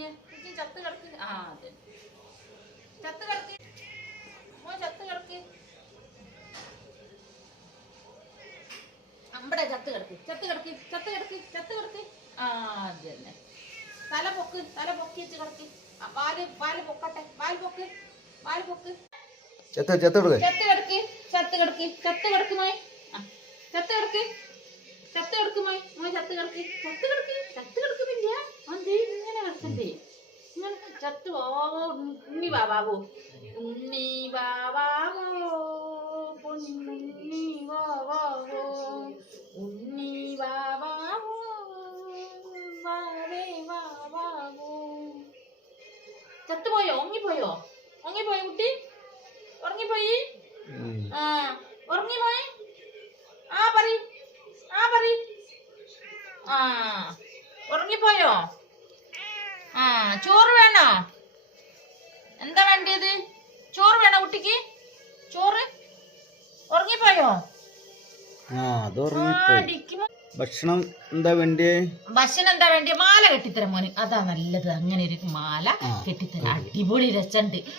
കുഞ്ഞ് കുഞ്ഞ് ചത്ത് കിടക്ക്. ആ അതെ, ചത്ത് കിടക്ക് മോൻ, ചത്ത് കിടക്ക്. അമ്പടെ ചത്ത് കിടക്ക്, ചത്ത് കിടക്ക്, ചത്ത് കിടക്ക്, ചത്ത് കിടക്ക്. ആ അത് തന്നെ. തല പൊക്ക്, തല പൊക്കി വെച്ച് കിടക്ക്. വാല് വാല് പൊക്കട്ടെ, വാല് പൊക്ക്, വാല് പൊക്ക്. ചത്ത് കിടക്ക്, ചത്ത് കിടക്ക്, ചത്ത് കിടക്ക് മോൻ. ചത്ത് കിടക്ക്, ചത്ത് കിടക്ക് മോൻ, മോൻ ചത്ത് കിടക്ക്, ചത്ത് കിടക്ക്, ചത്ത് കിടക്കുന്നില്ല. അതെ ഇങ്ങനെ കിടക്കണ്ടേ, ഇങ്ങനെ ചത്ത് പോവോ. ഉണ്ണി ബാബാവോ, ഉണ്ണി ബാബാവോ, പൊന്നുണ്ണി ബാബാവോ, ഉണ്ണി ബാബാവോ, ബാവേ ബാബാവോ. ചത്തുപോയോ? ഉറങ്ങിപ്പോയോ? ഉറങ്ങിപ്പോയോ കുട്ടി? ഉറങ്ങിപ്പോയി? ആ ഉറങ്ങിപ്പോയി. ആ പറയ്, ആ പറയ്. ആ ഉറങ്ങിപ്പോയോ? ആ ചോറ് വേണോ? എന്താ വേണ്ടിയത്? ചോറ് വേണോ കുട്ടിക്ക്? ചോറ്. ഉറങ്ങിപ്പോയോ? ഭക്ഷണം എന്താ വേണ്ടിയേ? ഭക്ഷണം എന്താ വേണ്ടിയ? മാല കെട്ടിത്തരാം മോന്, അതാ നല്ലത്. അങ്ങനെ ഒരു മാല കെട്ടിത്തരാം, അടിപൊളി രസമുണ്ട്.